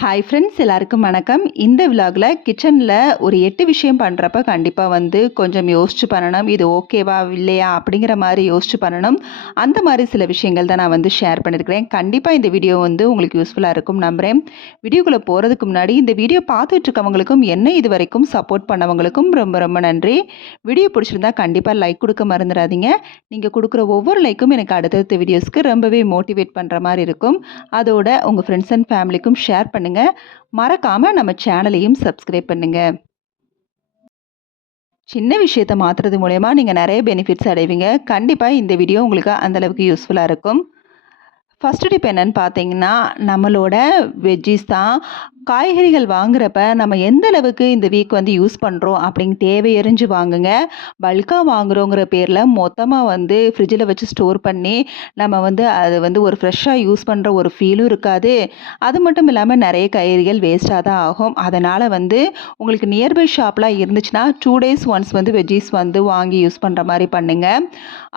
Hi friends, எல்லாருக்கும் வணக்கம். இந்த விலாகில் கிச்சனில் ஒரு 8 விஷயம் பண்ணுறப்ப கண்டிப்பாக கொஞ்சம் யோசிச்சு பண்ணணும். இது ஓகேவா இல்லையா அப்படிங்கிற மாதிரி யோசிச்சு பண்ணணும். அந்த மாதிரி சில விஷயங்கள் தான் நான் ஷேர் பண்ணியிருக்கிறேன். கண்டிப்பாக இந்த வீடியோ உங்களுக்கு யூஸ்ஃபுல்லாக இருக்கும் நம்புகிறேன். வீடியோக்குள்ளே போகிறதுக்கு முன்னாடி இந்த வீடியோ பார்த்துட்டு இருக்கவங்களுக்கும் என்ன இது வரைக்கும் சப்போர்ட் பண்ணவங்களுக்கும் ரொம்ப ரொம்ப நன்றி. வீடியோ பிடிச்சிருந்தா கண்டிப்பாக லைக் கொடுக்க மறந்துடாதீங்க. நீங்கள் கொடுக்குற ஒவ்வொரு லைக்கும் எனக்கு அடுத்தடுத்த வீடியோஸ்க்கு ரொம்பவே மோட்டிவேட் பண்ணுற மாதிரி இருக்கும். அதோட உங்கள் ஃப்ரெண்ட்ஸ் அண்ட் ஃபேமிலிக்கும் ஷேர் பண்ணுங்க. மறக்காம நம்ம சேனலையும் சப்ஸ்கிரைப் பண்ணுங்க. சின்ன விஷயத்தை மாத்துறது மூலமா நீங்க நிறைய பெனிஃபிட்ஸ் அடைவீங்க. கண்டிப்பா இந்த வீடியோ உங்களுக்கு அந்த அளவுக்கு யூஸ்ஃபுல்லா இருக்கும். ஃபர்ஸ்ட் டிப் என்னன்னு பார்த்தீங்கன்னா, நம்மளோட வெஜ்ஜீஸ் தான். காய்கறிகள் வாங்குறப்ப நம்ம எந்த அளவுக்கு இந்த வீக் யூஸ் பண்ணுறோம் அப்படின்னு தேவையறிஞ்சு வாங்குங்க. பல்காக வாங்குறோங்கிற பேரில் மொத்தமாக ஃப்ரிட்ஜில் வச்சு ஸ்டோர் பண்ணி நம்ம அது ஒரு ஃப்ரெஷ்ஷாக யூஸ் பண்ணுற ஒரு ஃபீலும் இருக்காது. அது மட்டும் இல்லாமல் நிறைய காய்கறிகள் வேஸ்ட்டாக தான் ஆகும். அதனால் உங்களுக்கு நியர்பை ஷாப்லாம் இருந்துச்சுன்னா 2 days ஒன்ஸ் வெஜ்ஜீஸ் வாங்கி யூஸ் பண்ணுற மாதிரி பண்ணுங்கள்.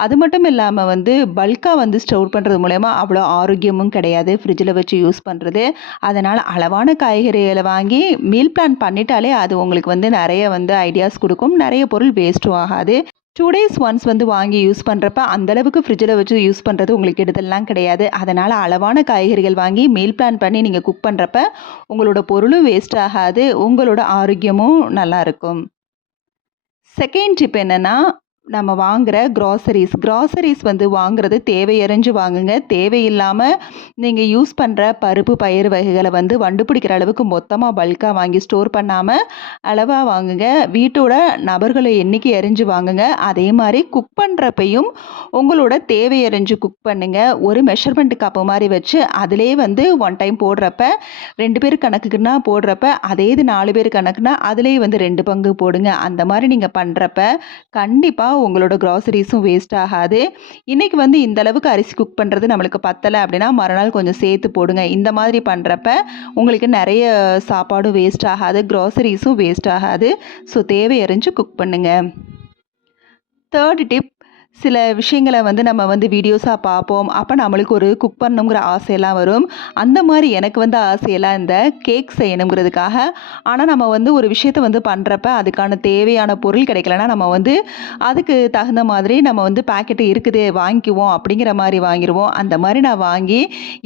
அது மட்டும் இல்லாமல் பல்காக ஸ்டோர் பண்ணுறது மூலயமா அவ்வளோ ஆரோக்கியமும் கிடையாது ஃப்ரிட்ஜில் வச்சு யூஸ் பண்ணுறது. அதனால் அளவான காய்கறிகளை வாங்கி மீல் பிளான் பண்ணிட்டாலே அது உங்களுக்கு நிறைய ஐடியாஸ் கொடுக்கும். நிறைய பொருள் வேஸ்ட்டும் ஆகாது. 2 days ஒன்ஸ் வாங்கி யூஸ் பண்ணுறப்ப அந்தளவுக்கு ஃப்ரிட்ஜில் வச்சு யூஸ் பண்ணுறது உங்களுக்கு எடுதல்லாம் கிடையாது. அதனால் அளவான காய்கறிகள் வாங்கி மீல் பிளான் பண்ணி நீங்கள் குக் பண்ணுறப்ப உங்களோட பொருளும் வேஸ்ட் ஆகாது, உங்களோட ஆரோக்கியமும் நல்லாயிருக்கும். செகண்ட் டிப் என்னென்னா, நம்ம வாங்குகிற க்ராசரிஸ் வாங்குறது தேவையறிஞ்சு வாங்குங்க. தேவையில்லாமல் நீங்கள் யூஸ் பண்ணுற பருப்பு பயிறு வகைகளை வண்டு பிடிக்கிற அளவுக்கு மொத்தமாக பல்காக வாங்கி ஸ்டோர் பண்ணாமல் அளவாக வாங்குங்க. வீட்டோட நபர்களை எண்ணிக்கை அறிஞ்சு வாங்குங்க. அதே மாதிரி குக் பண்ணுறப்பையும் உங்களோட தேவையறிஞ்சு குக் பண்ணுங்கள். ஒரு மெஷர்மெண்ட் கப்பு மாதிரி வச்சு அதிலே 1 டைம் போடுறப்ப 2 பேர் கணக்குக்குன்னா போடுறப்ப அதே இது 4 பேர் கணக்குனா அதிலே 2 பங்கு போடுங்க. அந்த மாதிரி நீங்கள் பண்ணுறப்ப கண்டிப்பாக உங்களோட க்ராசரிஸும் வேஸ்ட் ஆகாது. இன்றைக்கி இந்த அளவுக்கு அரிசி குக் பண்ணுறது நம்மளுக்கு பத்தலை அப்படின்னா மறுநாள் கொஞ்சம் சேர்த்து போடுங்க. இந்த மாதிரி பண்ணுறப்ப உங்களுக்கு நிறைய சாப்பாடும் வேஸ்ட் ஆகாது, க்ராசரிஸும் வேஸ்ட் ஆகாது. ஸோ தேவையறிஞ்சு குக் பண்ணுங்கள். தேர்ட் டிப், சில விஷயங்களை நம்ம வீடியோஸாக பார்ப்போம். அப்போ நம்மளுக்கு ஒரு குக் பண்ணணுங்கிற ஆசையெல்லாம் வரும். அந்த மாதிரி எனக்கு ஆசையெல்லாம் இந்த கேக் செய்யணுங்கிறதுக்காக. ஆனால் நம்ம ஒரு விஷயத்தை பண்ணுறப்ப அதுக்கான தேவையான பொருள் கிடைக்கலன்னா நம்ம அதுக்கு தகுந்த மாதிரி நம்ம பேக்கெட்டு இருக்குது வாங்கிக்குவோம் அப்படிங்கிற மாதிரி வாங்கிடுவோம். அந்த மாதிரி நான் வாங்கி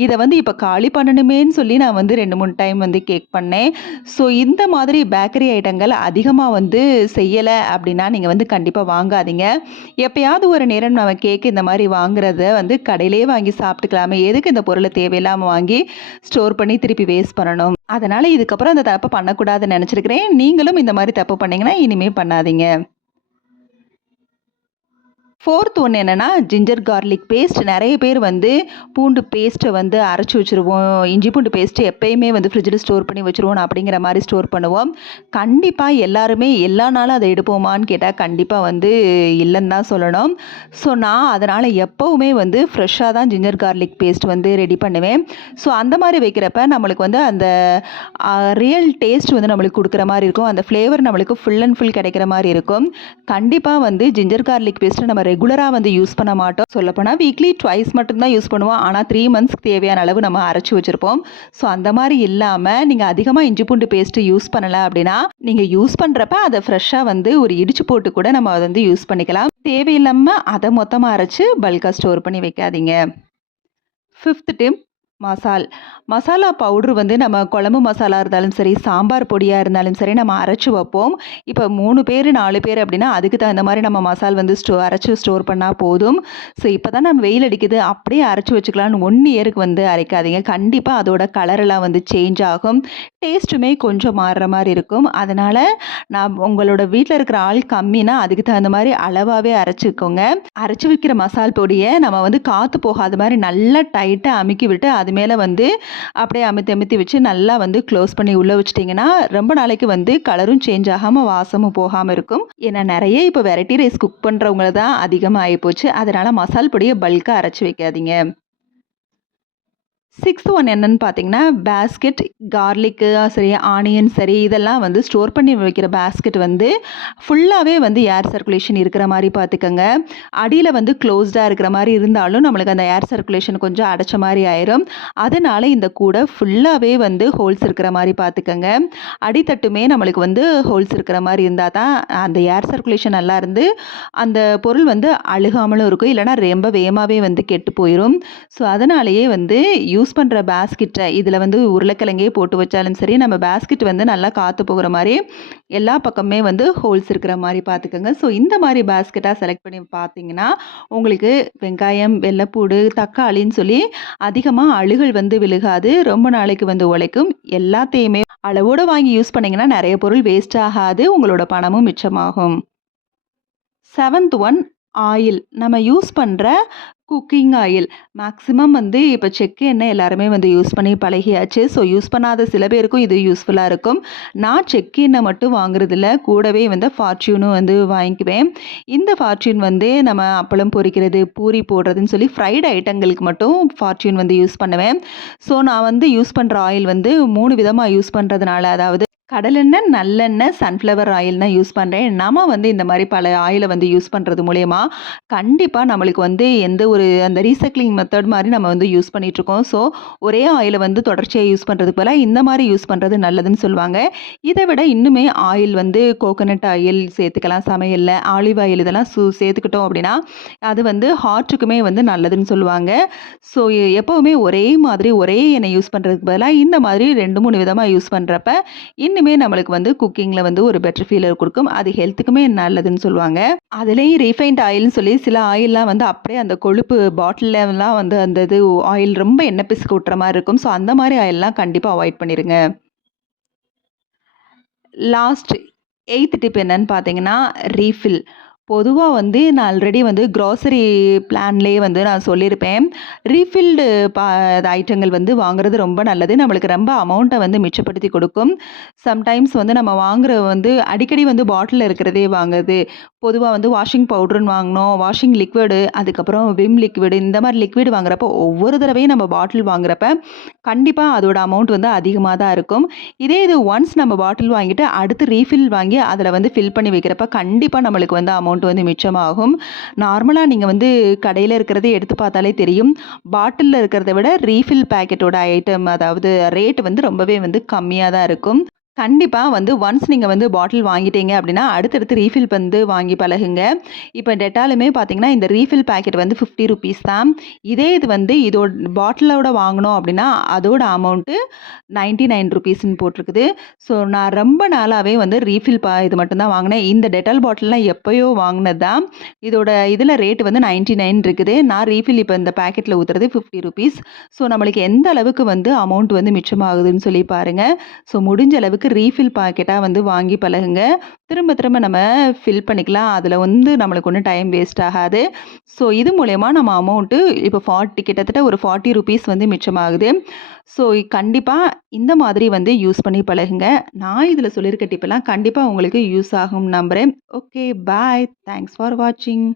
இதை இப்போ காலி பண்ணணுமேன்னு சொல்லி நான் 2-3 டைம் கேக் பண்ணேன். ஸோ இந்த மாதிரி பேக்கரி ஐட்டங்கள் அதிகமாக செய்யலை அப்படின்னா நீங்கள் கண்டிப்பாக வாங்காதீங்க. எப்பயாவது ஒரு நேரம் நம்ம கேக்கு இந்த மாதிரி வாங்குறத கடையிலே வாங்கி சாப்பிட்டுக்கலாமே, எதுக்கு இந்த பொருளை தேவையில்லாமல் வாங்கி ஸ்டோர் பண்ணி திருப்பி வேஸ்ட் பண்ணணும். அதனால் இதுக்கப்புறம் அந்த தப்பை பண்ணக்கூடாதுன்னு நினச்சிருக்கிறேன். நீங்களும் இந்த மாதிரி தப்பு பண்ணிங்கன்னா இனிமேல் பண்ணாதீங்க. ஃபோர்த் ஒன்று என்னென்னா, ஜிஞ்சர் கார்லிக் பேஸ்ட். நிறைய பேர் பூண்டு பேஸ்ட்டை அரைச்சி வச்சுருவோம். இஞ்சி பூண்டு பேஸ்ட்டு எப்போயுமே ஃப்ரிட்ஜில் ஸ்டோர் பண்ணி வச்சுருவோம் அப்படிங்கிற மாதிரி ஸ்டோர் பண்ணுவோம். கண்டிப்பாக எல்லாருமே எல்லா நாளும் அதை எடுப்போமான்னு கேட்டால் கண்டிப்பாக இல்லைன்னு தான் சொல்லணும். ஸோ நான் அதனால் எப்போவுமே ஃப்ரெஷ்ஷாக தான் ஜிஞ்சர் கார்லிக் பேஸ்ட் ரெடி பண்ணுவேன். ஸோ அந்த மாதிரி வைக்கிறப்ப நம்மளுக்கு அந்த ரியல் டேஸ்ட் நம்மளுக்கு கொடுக்குற மாதிரி இருக்கும். அந்த ஃப்ளேவர் நம்மளுக்கு ஃபுல் அண்ட் ஃபுல் கிடைக்கிற மாதிரி இருக்கும். கண்டிப்பாக ஜிஞ்சர் கார்லிக் பேஸ்ட்டை நம்ம ரெகுலராக யூஸ் பண்ண மாட்டோம். சொல்லப்போனால் வீக்லி ட்வைஸ் மட்டும்தான் யூஸ் பண்ணுவோம். ஆனால் 3 monthsக்கு தேவையான அளவு நம்ம அரைச்சி வச்சுருப்போம். ஸோ அந்த மாதிரி இல்லாமல் நீங்கள் அதிகமாக இஞ்சி பூண்டு பேஸ்ட்டு யூஸ் பண்ணலை அப்படின்னா நீங்கள் யூஸ் பண்ணுறப்ப அதை ஃப்ரெஷ்ஷாக ஒரு இடிச்சு போட்டு கூட நம்ம அதை யூஸ் பண்ணிக்கலாம். தேவையில்லாமல் அதை மொத்தமாக அரைச்சி பல்காக ஸ்டோர் பண்ணி வைக்காதீங்க. 5th டிப், மசாலா பவுட்ரு நம்ம குழம்பு மசாலா இருந்தாலும் சரி, சாம்பார் பொடியாக இருந்தாலும் சரி நம்ம அரைச்சி வைப்போம். இப்போ 3 பேர் 4 பேர் அப்படின்னா அதுக்கு தகுந்த மாதிரி நம்ம அரைச்சி ஸ்டோர் பண்ணால் போதும். ஸோ இப்போ தான் நம்ம வெயில் அடிக்குது அப்படியே அரைச்சி வச்சுக்கலான்னு 1 yearக்கு அரைக்காதீங்க. கண்டிப்பாக அதோட கலரெல்லாம் சேஞ்ச் ஆகும், டேஸ்ட்டுமே கொஞ்சம் மாறுற மாதிரி இருக்கும். அதனால் நான் உங்களோட வீட்டில் இருக்கிற ஆள் கம்மினா அதுக்கு தகுந்த மாதிரி அளவாகவே அரைச்சிக்கோங்க. அரைச்சி வைக்கிற மசால் பொடியை நம்ம காற்று போகாத மாதிரி நல்லா டைட்டாக அமுக்கி விட்டு அது மேலே அப்படியே அமுத்தி வச்சு நல்லா க்ளோஸ் பண்ணி உள்ளே வச்சிட்டிங்கன்னா ரொம்ப நாளைக்கு கலரும் சேஞ்ச் ஆகாமல் வாசமும் போகாமல் இருக்கும். ஏன்னா நிறைய இப்போ வெரைட்டி ரைஸ் குக் பண்ணுறவங்கள தான் அதிகமாக ஆகிப்போச்சு. அதனால் மசால் பொடியை பல்காக அரைச்சி வைக்காதீங்க. 6th ஒன் என்னன்னு பார்த்தீங்கன்னா, பேஸ்கெட் கார்லிக்கு சரி, ஆனியன் சரி, இதெல்லாம் வந்து ஸ்டோர் பண்ணி வைக்கிற பேஸ்கெட் வந்து ஃபுல்லாவே வந்து ஏர் சர்க்குலேஷன் இருக்கிற மாரி பார்த்துக்கங்க. அடியில வந்து க்ளோஸ்டா இருக்கிற மாரி இருந்தாலும், நம்மளுக்கு அந்த ஏர் சர்க்குலேஷன் கொஞ்சம் அடைச்ச மாரி ஆயிரும். அதனால இந்த கூடை ஃபுல்லாவே வந்து ஹோல்ஸ் இருக்கிற மாரி பார்த்துக்கங்க. அடித்தட்டுமே நம்மளுக்கு வந்து ஹோல்ஸ் இருக்கிற மாரி இருந்தா தான், அந்த ஏர் சர்க்குலேஷன் நல்லா இருந்து, அந்த பொருள் வந்து அழுகாமலும் இருக்கும். இல்லன்னா ரொம்ப வேகமாவே வந்து கெட்டு போயிரும். ஸோ, அதனாலேயே வந்து யூஸ் பண்ணுற பேஸ்கெட்ட இதில வந்து உருளைக்கிழங்கே போட்டு வச்சாலும் சரி, நம்ம பேஸ்கெட் வந்து நல்லா காத்து போகிற மாரி, எல்லா பக்கமுமே வந்து ஹோல்ஸ் இருக்கிற மாரி பார்த்துக்கங்க. ஸோ, இந்த மாரி பேஸ்கெட்டா செலக்ட் பண்ணி பார்த்தீங்கன்னா, உங்களுக்கு வெங்காயம், வெள்ளைப்பூடு, தக்காளின்னு சொல்லி அதிகமா அழுகல் வந்து விழுகாது. ரொம்ப நாளைக்கு வந்து உழைக்கும். எல்லாத்தையுமே அளவோட வாங்கி யூஸ் பண்ணீங்கன்னா, நெறைய பொருள் வேஸ்ட் ஆகாது. உங்களோட பணமும் மிச்சமாகும். 7th one oil. நம்ம யூஸ் பண்ற குக்கிங் ஆயில். மேக்ஸிமம் வந்து இப்ப செக்கு எண்ணெய் எல்லாருமே வந்து யூஸ் பண்ணி பழகியாச்சு. ஸோ யூஸ் பண்ணாத சில பேருக்கும் இது யூஸ்ஃபுல்லா இருக்கும். நான் செக்கு எண்ணெய் மட்டும் வாங்குறதில்ல. கூடவே வந்து ஃபார்ச்சூனும் வந்து வாங்கிக்குவேன். இந்த ஃபார்ச்சூன் வந்து நம்ம அப்பளம் பொரிக்கிறது, பூரி போடுறதுன்னு சொல்லி ஃப்ரைடு ஐட்டங்களுக்கு மட்டும் ஃபார்ச்சூன் வந்து யூஸ் பண்ணுவேன். ஸோ நான் வந்து யூஸ் பண்ற ஆயில் வந்து 3 விதமா யூஸ் பண்றதுனால, அதாவது கடலெண்ணெய், நல்லெண்ணெய், சன்ஃப்ளவர் ஆயில் தான் யூஸ் பண்றேன். நாம வந்து இந்த மாரி பல ஆயில வந்து யூஸ் பண்றது மூலியமா, கண்டிப்பா நம்மளுக்கு வந்து எந்த ஒரு அந்த ரீசைக்ளிங் மெத்தட் மாரி நம்ம வந்து யூஸ் பண்ணிட்டுருக்கோம். ஸோ, ஒரே ஆயில வந்து தொடர்ச்சியா யூஸ் பண்றதுக்கு பதிலா, இந்த மாரி யூஸ் பண்றது நல்லதுன்னு சொல்லுவாங்க. இத விட இன்னுமே ஆயில் வந்து கோகனட் ஆயில் சேர்த்துக்கலாம் சமையல்ல. ஆலிவ் ஆயில் இதெல்லாம் சேர்த்துக்கிட்டோம் அப்படின்னா, அது வந்து ஹார்ட்டுக்குமே வந்து நல்லதுன்னு சொல்லுவாங்க. ஸோ, எப்பவுமே ஒரே மாதிரி ஒரே எண்ணெய் யூஸ் பண்றதுக்கு பதிலா, இந்த மாதிரி 2, 3 விதமா யூஸ் பண்றப்ப, இன்னுமே நம்மளுக்கு வந்து குக்கிங்ல வந்து ஒரு பெட்டர் ஃபீல குடுக்கும். அது ஹெல்த்துக்குமே நல்லதுன்னு சொல்லுவாங்க. அதுலயும் ரீஃபைண்ட் ஆயில்ன்னு சொல்லி சில ஆயில்லாம் வந்து அப்படியே அந்த கொழுப்பு பாட்டில்லலாம் வந்து அந்த இது ஆயில் ரொம்ப எண்ணெய் பிசுக்கு ஊட்டுற மாரி இருக்கும். ஸோ அந்த மாரி ஆயில்லாம் கண்டிப்பா அவாய்ட் பண்ணிருங்க. லாஸ்ட் 8த் டிப் என்னன்னு பார்த்தீங்கன்னா, ரீஃபில். பொதுவா வந்து நான் ஆல்ரெடி வந்து கிராசரி பிளான்லேயே வந்து நான் சொல்லியிருப்பேன். ரீஃபில்டு ஐட்டங்கள் வந்து வாங்குறது ரொம்ப நல்லது. நம்மளுக்கு ரொம்ப அமௌண்ட்ட வந்து மிச்சப்படுத்தி கொடுக்கும். சம்டைம்ஸ் வந்து நம்ம வாங்குற வந்து அடிக்கடி வந்து பாட்டில்ல இருக்கிறதே வாங்குறது. பொதுவா வந்து வாஷிங் பவுடர்ன்னு வாங்குனோம், வாஷிங் லிக்விடு, அதுக்கப்புறம் விம் லிக்விடு இந்த மாரி லிக்விட் வாங்குறப்போ, ஒவ்வொரு தடவையும் நம்ம பாட்டில் வாங்குறப்ப, கண்டிப்பா அதோட அமௌண்ட் வந்து அதிகமா தான் இருக்கும். இதே இது ஒன்ஸ் நம்ம பாட்டில் வாங்கிட்டு அடுத்து ரீஃபில் வாங்கி அதில வந்து ஃபில் பண்ணி வைக்கிறப்ப கண்டிப்பா நம்மளுக்கு வந்து அமௌண்ட் வந்து மிச்சமாகும். நார்மலா நீங்க வந்து கடையில இருக்கிறத எடுத்து பார்த்தாலே தெரியும். பாட்டில்ல இருக்கிறத விட ரீஃபில் பாக்கெட்டோட ஐட்டம் அதாவது ரேட் வந்து ரொம்பவே வந்து கம்மியா தான் இருக்கும். கண்டிப்பா வந்து ஒன்ஸ் நீங்க வந்து பாட்டில் வாங்கிட்டீங்க அப்படின்னா, அடுத்தடுத்து ரீஃபில் வந்து வாங்கி பழகுங்க. இப்ப டெட்டாலுமே பார்த்தீங்கன்னா, இந்த ரீஃபில் பாக்கெட் வந்து ₹50 தான். இதே இது வந்து பாட்டிலோட வாங்குனோம் அப்படின்னா, அதோட அமௌண்ட்டு ₹99ன்னு போட்டிருக்குது. ஸோ நான் ரொம்ப நாளாவே வந்து ரீஃபில் இது மட்டும் தான் வாங்கினேன். இந்த டெட்டால் பாட்டில்லாம் எப்பயோ வாங்கினது தான். இதோட இதில ரேட் வந்து 99 இருக்குது. நான் ரீஃபில் இப்ப இந்த பாக்கெட்ல ஊத்துறது ₹50. ஸோ நம்மளுக்கு எந்த அளவுக்கு வந்து அமௌண்ட் வந்து மிச்சமாகுதுன்னு சொல்லி பாருங்க. ஸோ முடிஞ்ச அளவுக்கு ரீஃபில் பாக்கெட்டா வந்து வாங்கி பழகுங்க. திரும்ப திரும்ப நம்ம ஃபில் பண்ணிக்கலாம். அதில வந்து நம்மளுக்கு ஒண்ணும் டைம் வேஸ்ட் ஆகாது. ஸோ இது மூலியமா நம்ம அமௌண்ட்டு இப்போ கிட்டத்தட்ட ஒரு ₹40 வந்து மிச்சமாகுது. ஸோ கண்டிப்பா இந்த மாதிரி வந்து யூஸ் பண்ணி பழகுங்க. நான் இதில சொல்லியிருக்க டிப்பெல்லாம் கண்டிப்பா உங்களுக்கு யூஸ் ஆகும்னு நம்புறேன். Okay, bye. தேங்க்ஸ் ஃபார் வாட்சிங்.